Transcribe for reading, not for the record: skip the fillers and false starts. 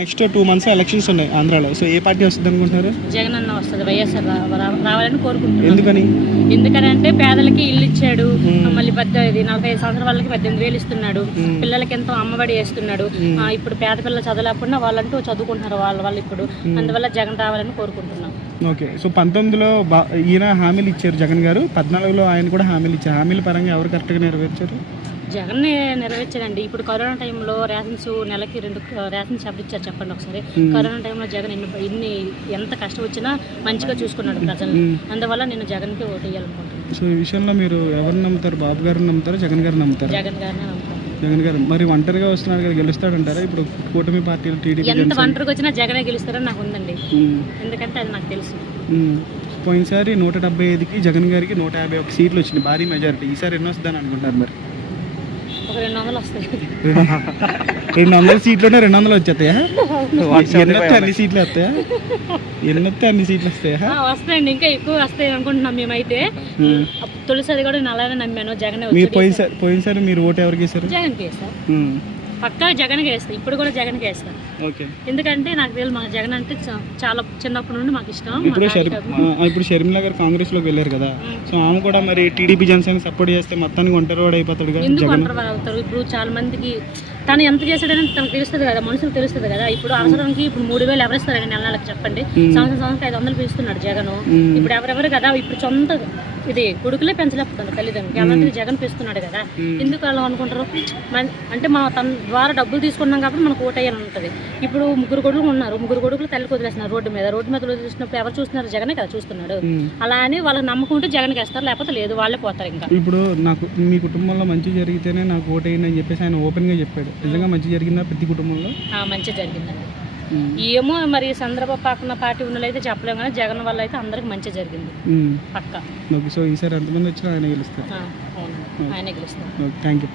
Next 2 months elections ఉన్నాయి ఆంధ్రాలో. So ఏ party వస్తుంది అనుకుంటున్నారు? జగన్ అన్న వస్తుంది, వైఎస్ఆర్ రావాలని కోరుకుంటున్నాను. ఎందుకని? ఎందుకంటే పేదలకి ఇల్లు ఇచ్చాడు, మళ్ళీ 45 సంవత్సరాల వాళ్ళకి 18,000 ఇస్తున్నాడు, పిల్లలకి ఎంతో అమ్మఒడి వేస్తున్నాడు. ఇప్పుడు పేద పిల్లలు చదవలేకుండా వాళ్ళంటూ చదువుకుంటున్నారు వాళ్ళు ఇప్పుడు. అందువల్ల జగన్ రావాలని కోరుకుంటున్నాం. ఓకే. సో 19లో ఈయన హామీలు ఇచ్చారు జగన్ గారు, 14లో ఆయన కూడా హామీలు ఇచ్చారు. హామీల పరంగా ఎవరు కరెక్ట్గా నెరవేర్చారు? జగన్ నెరవేర్చారండి. ఇప్పుడు కరోనా టైంలో రేషన్స్ నెలకి 2 రేషన్స్ ఎవరు ఇచ్చారు చెప్పండి ఒకసారి. కరోనా టైంలో జగన్ ఎంత కష్టం వచ్చినా మంచిగా చూసుకున్నాడు ప్రజల్ని. అందువల్ల నేను జగన్కి ఓటు వేయాలనుకుంటున్నాను. సో ఈ విషయంలో మీరు ఎవరిని నమ్ముతారు? బాబు గారిని నమ్ముతారా, జగన్ గారిని నమ్ముతారు? జగన్ గారిని నమ్ముతాను. జగన్ గారు మరి ఒంటరిగా వస్తున్నారు కదా, గెలుస్తాడంటారా? ఇప్పుడు కూటమి పార్టీలు టీడీపీ ఎంత ఒంటరికి వచ్చినా జగనే గెలుస్తారని నాకు ఉందండి. ఎందుకంటే అది నాకు తెలుసు. పోయినసారి 175కి జగన్ గారికి 151 సీట్లు వచ్చినాయి, భారీ మెజారిటీ. ఈసారి ఎన్ని వస్తుందని అనుకుంటారు మరి? ఒక 200 వస్తాయి. 200 సీట్లోనే 200 వచ్చేస్తాయా? అన్ని సీట్లు వస్తాయా? ఎన్నొస్తే అన్ని సీట్లు వస్తాయా? వస్తాయండి, ఇంకా ఎక్కువ వస్తాయి అనుకుంటున్నాం మేమైతే. తొలిసారి కూడా నేను అలానే నమ్మాను జగన్. పోయినసారి మీరు ఓటు ఎవరికి వేసారు? జగన్కి వేస్తాను, పక్కా జగన్కి వేస్తాను. ఇప్పుడు కూడా జగన్కి వేస్తాను. ఎందుకంటే నాకు తెలియదు, మన జగన్ అంటే చాలా చిన్నప్పటి నుండి మాకు ఇష్టం. ఇప్పుడు షర్మిల గారు కాంగ్రెస్ లోకి వెళ్ళారు కదా, సో ఆమె కూడా మరి టీడీపీ జనసేన సపోర్ట్ చేస్తే మొత్తానికి ఒంటరివాడు అయిపోతాడు కదా. ఎందుకు ఒంటరివాడు అవుతారు? ఇప్పుడు చాలా మందికి తను ఎంత చేశాడని తనకు తెలుస్తుంది కదా, మనుషులకు తెలుస్తుంది కదా. ఇప్పుడు అవసరానికి ఇప్పుడు 3,000 ఎవరు ఇస్తారండి నెలకి చెప్పండి? సంవత్సరం 500 పిలుస్తున్నాడు జగన్. ఇప్పుడు ఎవరెవరు కదా, ఇప్పుడు సొంత ఇది కొడుకులే పెంచలేకపోతున్నారు తల్లిదండ్రులకి, అలాంటిది జగన్ పెంచుతున్నాడు కదా. ఎందుకు అలా అనుకుంటారు? అంటే తన ద్వారా డబ్బులు తీసుకున్నాం కాబట్టి మనకు ఓటు వేయాలని ఉంటుంది. ఇప్పుడు 3 కొడుకులు ఉన్నారు, 3 కొడుకులు తల్లికి వదిలేస్తున్నారు రోడ్డు మీద వదిలేసినప్పుడు ఎవరు చూస్తున్నారు? జగనే కదా చూస్తున్నాడు. అలా అని వాళ్ళకి నమ్మకం ఉంటే జగన్కి వేస్తారు, లేకపోతే లేదు, వాళ్ళే పోతారు. ఇంకా ఇప్పుడు నాకు మీ కుటుంబంలో మంచి జరిగితేనే నాకు ఓటు వేయండి అని చెప్పేసి ఆయన ఓపెన్గా చెప్పాడు. నిజంగా మంచి జరిగిందా ప్రతి కుటుంబంలో? మంచి జరిగిందండి. ఏమో మరి చంద్రబాబు పక్కన పార్టీ ఉన్నైతే చెప్పలేము, కానీ జగన్ వల్ల అయితే అందరికి మంచి జరిగింది పక్కా. సో ఈసారి ఎంతమంది వచ్చినా ఆయన గెలుస్తారు? ఆయన గెలుస్తారు. Thank you.